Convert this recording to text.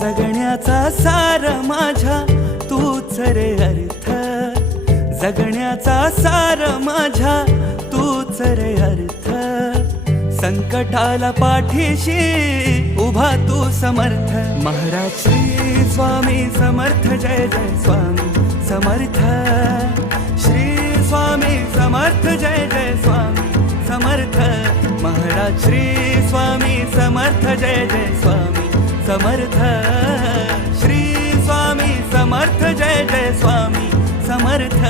जगण्याचा सार माझ्या तूच रे अर्थ, जगण्याचा सार माझ्या तूच रे अर्थ. संकटाला पाठीशी उभा तू समर्थ. महाराज श्री स्वामी समर्थ, जय जय स्वामी समर्थ. श्री स्वामी समर्थ, जय जय स्वामी समर्थ. महाराज श्री स्वामी समर्थ, जय जय स्वामी समर्थ. श्री स्वामी समर्थ, जय जय स्वामी समर्थ.